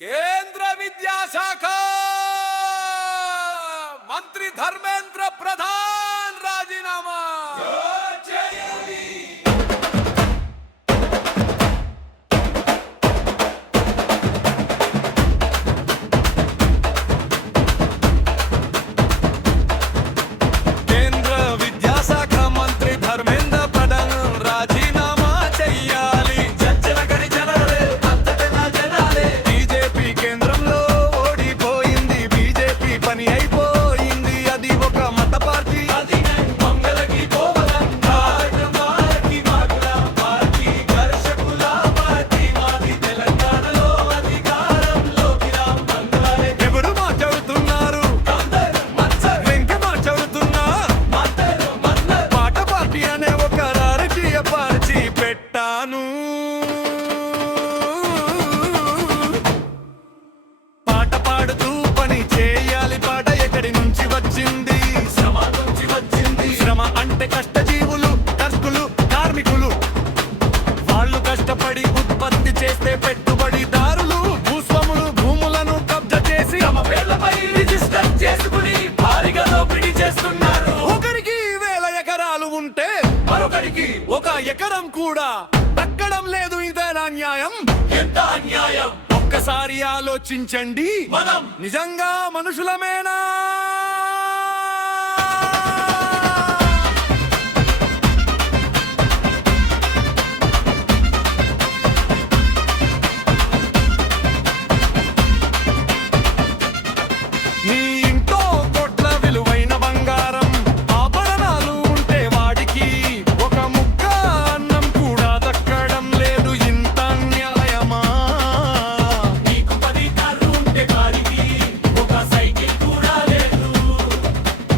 కేంద్ర విద్యాశాఖ మంత్రి ధర్మేంద్ర ప్రధాన్ రాజీనామా కేంద్ర విద్యాశాఖ మంత్రి ధర్మేంద్ర ప్రధాన్ రాజీనామా చెయ్యాలి. బీజేపీ కేంద్రంలో ఓడిపోయింది, బీజేపీ పని అయిపోయింది. అది ఒక మత పార్టీ. ఎవరు మాట్లాడుతున్నారు? వెంకి మాట్లాడుతున్నా. పాట పార్టీ అనే ఒక రాజకీయ పార్టీ పెట్టాను. పాట పాడుతూ పని చేయాలి. పాట ఎక్కడి నుంచి వచ్చింది? శ్రమ అంటే కష్టజీవులు, కర్కులు, కార్మికులు. వాళ్ళు కష్టపడి ఉత్పత్తి చేస్తే పెట్టుబడిదారులు భూస్వాములు భూములను కబ్జా చేసి తమ పేర్లపై రిజిస్టర్ చేసుకుని భారీగా దోపిడీ చేస్తున్నారు. ఒకరికి 1000 ఎకరాలు ఉంటే మరొకరికి 1 ఎకరం కూడా దక్కడం లేదు. ఇదేనా న్యాయం? ఎంత అన్యాయం! ఒక్కసారి ఆలోచించండి, మనం నిజంగా మనుషులమేనా? నీ ఇంట్లో కోట్ల విలువైన బంగారం ఆభరణాలు ఉంటే వాడికి 1 ముక్క అన్నం కూడా దక్కడం లేదు. ఇంత న్యాయమా? నీకు 10 కార్లు ఉంటే వారికి 1 సైకిల్ కూడా లేదు.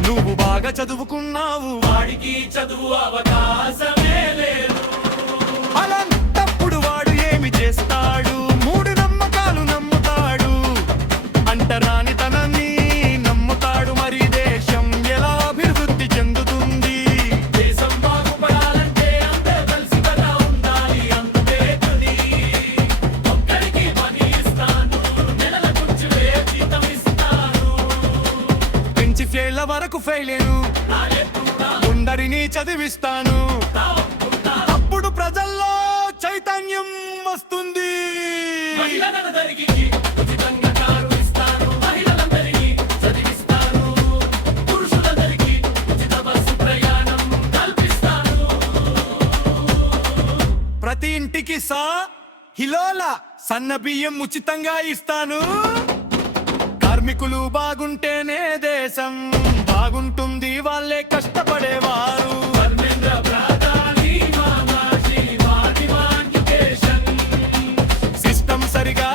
నువ్వు బాగా చదువుకున్నావు, వాడికి చదువు అవకాశమే లేదు. అలాంటప్పుడు వాడు ఏమి చేస్తాడు? 3 నమ్మకాలు నమ్ముతాడు, అంటరానితనాన్ని నమ్ముతాడు. మరి దేశం ఎలా అభివృద్ధి చెందుతుంది? దేశం బాగుపడాలంటే అందరూ కలిసి కదా ఉండాలి. అంతే తుది. ఒక్కరికి పని ఇస్తాను, నెలల కూర్చులే జీతం ఇస్తాను. పెంచి ఫెయిల్ వరకు ఫెయిలేను, అందరినీ చదివిస్తాను. అప్పుడు ప్రజల్లో చైతన్యం వస్తుంది. మహిళలందరికీ ఉచితంగా కారు ఇస్తాను, మహిళలందరికీ చదివిస్తాను, పురుషులందరికీ ఉచిత బస్సు ప్రయాణం కల్పిస్తాను. ప్రతి ఇంటికి హిలోల సన్న బియ్యం ఉచితంగా ఇస్తాను. కార్మికులు బాగుంటేనే దేశం బాగుంటుంది, వాళ్ళే కష్టపడేవారు. ధర్మేంద్ర ప్రధాని మామాజీ మాధ్యమ ఎడ్యుకేషన్ సిస్టమ్ సరిగా